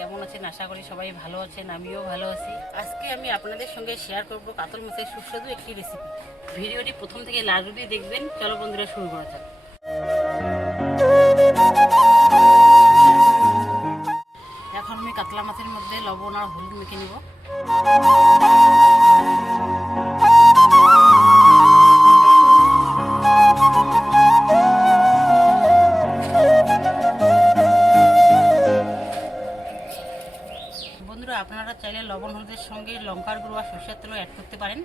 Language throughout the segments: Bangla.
কেমন আছেন? আশা করি সবাই ভালো আছেন, আমিও ভালো আছি। আজকে আমি আপনাদের সঙ্গে শেয়ার করব কাতল মাছের সুস্বাদু একটি রেসিপি। ভিডিওটি প্রথম থেকে লাস্ট অবধি দেখবেন। চলো বন্ধুরা, শুরু করা যাক। এখন আমি কাতলা মাছের মধ্যে লবণ আর হলুদ মেখে নিব। বন্ধুরা, আপনারা চাইলে লবণ হলুদের সঙ্গে লঙ্কার গুঁড়ো আর সরষের তেলও অ্যাড করতে পারেন।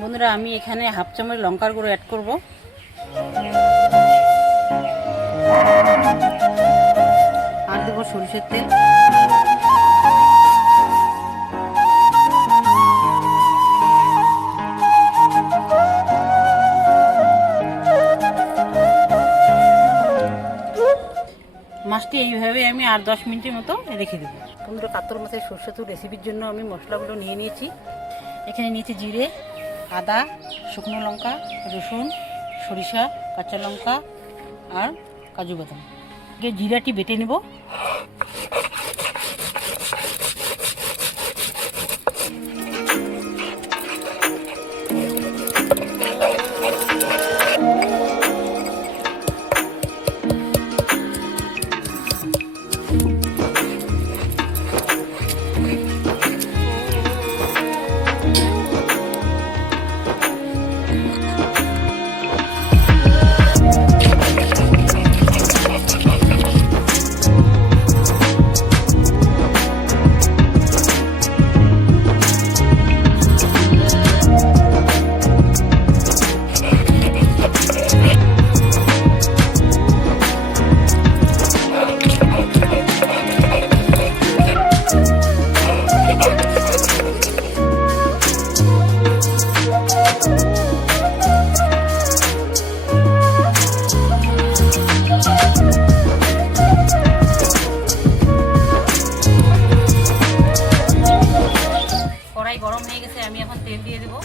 বন্ধুরা, আমি এখানে হাফ চামচ লঙ্কার গুঁড়ো অ্যাড করব। আর দেবো সরষের তেল। মাছটি এইভাবে আমি 8-10 মিনিটের মতো রেখে দেবো। বন্ধুরা, কাতল মাছের সুস্বাদু রেসিপির জন্য আমি মশলাগুলো নিয়ে নিয়েছি। এখানে নিয়েছি জিরে, আদা, শুকনো লঙ্কা, রসুন, সরিষা, কাঁচা লঙ্কা আর কাজু বাদাম। জিরাটি বেটে নেব। কড়াই গরম হয়ে গেছে, আমি এখন তেল দিয়ে দেবো।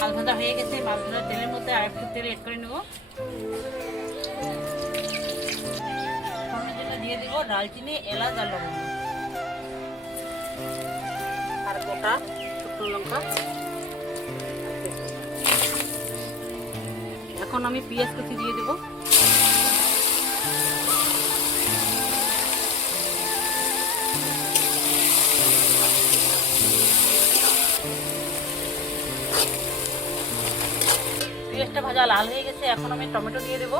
মাছ ভাজা হয়ে গেছে। মাছ ভাজা তেলের মধ্যে আর একটু তেল এড করে নেব। ফোড়নের জন্য দিয়ে দেবো দারচিনি, এলাচ আর লবঙ্গ আর গোটা শুকনো লঙ্কা। এখন আমি পেঁয়াজ কুচি দিয়ে দেবো। পেঁয়াজটা ভাজা লাল হয়ে গেছে, এখন আমি টমেটো দিয়ে দেবো।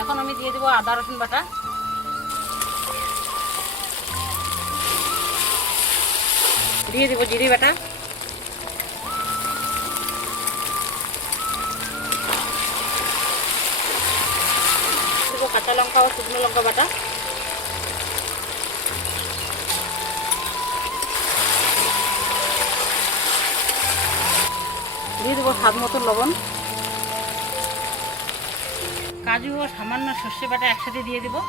এখন আমি দিয়ে দেবো আদা রসুন বাটা। দিয়ে দেবো জিরে বাটা। দেবো কাঁচা লঙ্কা ও শুকনো লঙ্কা বাটা। দিয়ে দেবো স্বাদ মতো লবণ। কাজু ও সামান্য সর্ষে বাটা একসাথে দিয়ে দেবো।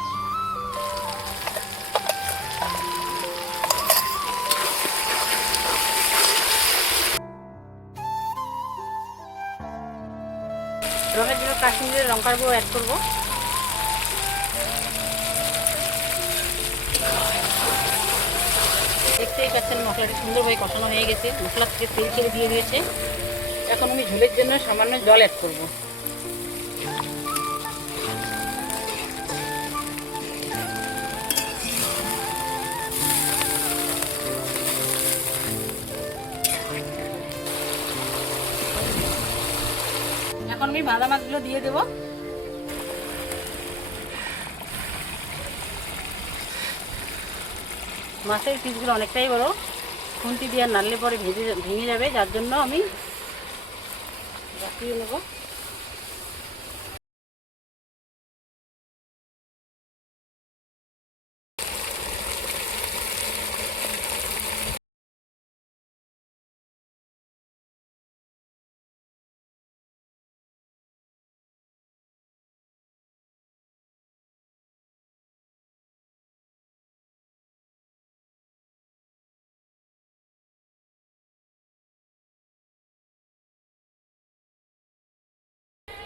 রঙের জন্য কাশ্মীরের লঙ্কার গুঁড়ো অ্যাড করবো। দেখতেই পাচ্ছেন মশলাটি সুন্দরভাবে কষানো হয়ে গেছে, মশলা থেকে তেল ছেড়ে দিয়ে দিয়েছে। এখন আমি ঝোলের জন্য সামান্য জল অ্যাড করব। আমি বাঁধা মাছগুলো দিয়ে দেবো। মাছের পিসগুলো অনেকটাই বড়, খুন্তি দিয়ে নাড়লে পরে ভেঙে যাবে, যার জন্য আমি বাকিয়ে নেব।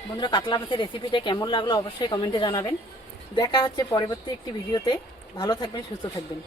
বন্ধুরা, কাতলা মাছের রেসিপিটা কেমন লাগলো অবশ্যই কমেন্টে জানাবেন। দেখা হচ্ছে পরবর্তী একটি ভিডিওতে। ভালো থাকবেন, সুস্থ থাকবেন।